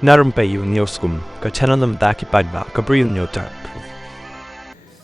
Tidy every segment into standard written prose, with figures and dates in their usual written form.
Na Rympei U ka channel nabynta paidbah ka Bri U Hynñiewtrep.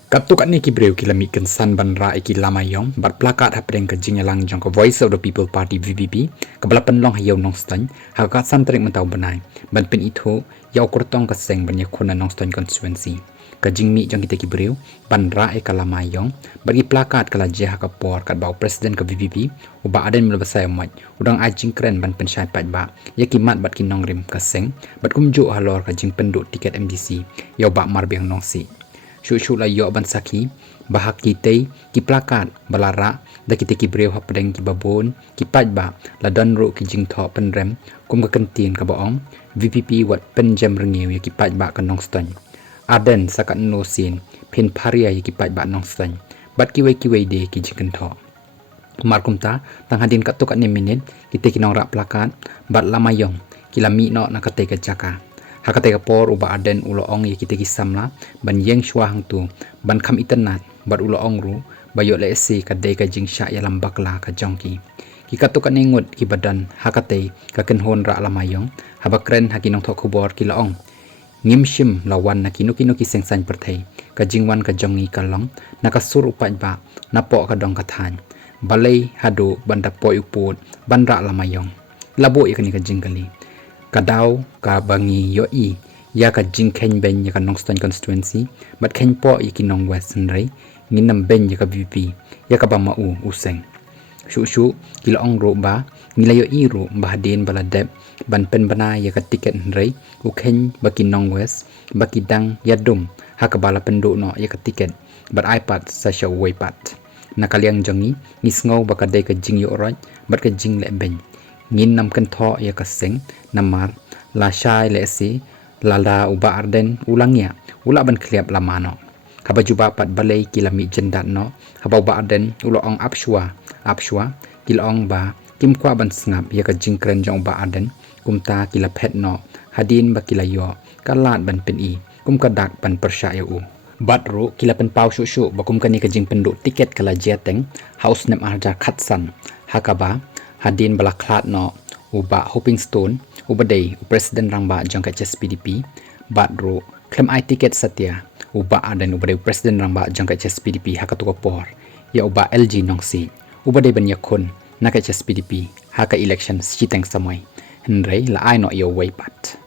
Katuk ni kibreu kilami kensan banra iki lamayong bat placard hapdeng ke jingalang jong ke Voice of the People Party VPP ke balapan long hayau Nongstoin haka santrik mentau benai ban pen itu yau kurtong ke seng ban yakuna Nongstoin constituency ke jingmi jong kita kibreu banra e kalamayong bagi placard kala je haka por kat bau presiden ke VPP u Bah Ardent melebasai mat udang ajing keren ban pen shai paidbah yakimat bat kinong rim ke seng bat kumju halor ke jing penduk tiket MDC yau bak marbiang nongsi Shuk la yo ban saki bahak kitei ki placard balara da kita ki breu hapdeng ki babon ki paidbah la don ro ki jing tho pen rem kum ka kentin ka baong VPP wat pen jam rengiu ya ki paidbah ka Nongstoin Ardent sakat no sin pin paria ya ki paidbah Nongstoin bat ki wei de ki jing tho markumta tang hadin katuk ni minit kita ki nong rak placard bat lamayong kilami no na kate ka jaka hakate kapor u Bah Ardent ulo ong ye kita kisamla ban yeng shwa hang tu ban kham itanat bat ulo ong ru bayo le se ka de ka jing sha ya lambakla ka jongki ki katuk ni ngut ki badan hakate ka ken hon ra lamayong habakren hakinong tho khubor ki la ong ngimshim lawan na kinu ki sengsan perthei ka jingwan ka jongi ka long na ka sur upaidbah na po ka dong ka than balei hadu banda poi uput ban ra lamayong labo ikani ka jingkali kadau ka bangi yoi ya ka jing khen ben ya ka Nongstoin constituency bat khen po i ki nong west nrei nginam ben ya ka VP ya ka ba mau useng shu kila ong ro ba ngilayo i ro bahden baladep ban pen bana ya ka tiket nrei u khen ba ki nong west ba ki dang ya dum ha ka bala pendu no ya ka tiket bat ipad sa show way pat nakaliang jongi ngisngau ba ka de ka jing yo roj bat ka jing le ben ngin nam kan tho ya ka seng namar la shai le si la u Bah Ardent ulangnya ula ban kliap la mano kaba juba pat balei kilami jendat no haba Bah Ardent ulo ong apshwa kilong ba kim kwa ban sngap ya ka jingkren jong Bah Ardent kumta kila phet no hadin ba kilayo kalat ban pen i kum kadak ban pyrshah ya u batru kila pen pau shu bakum kani ka jing penduk tiket kala jeteng house nem arja khatsan hakaba hadin balaklat no uba hoping stone ubadei presiden rangba jangka PDP batru klem ai tiket satya uba Ardent ubadei presiden rangba jangka PDP hakatu por ya uba LG nongsi ubadei ban yakun naka PDP haka election siteng samai henrei la ai no yo way pat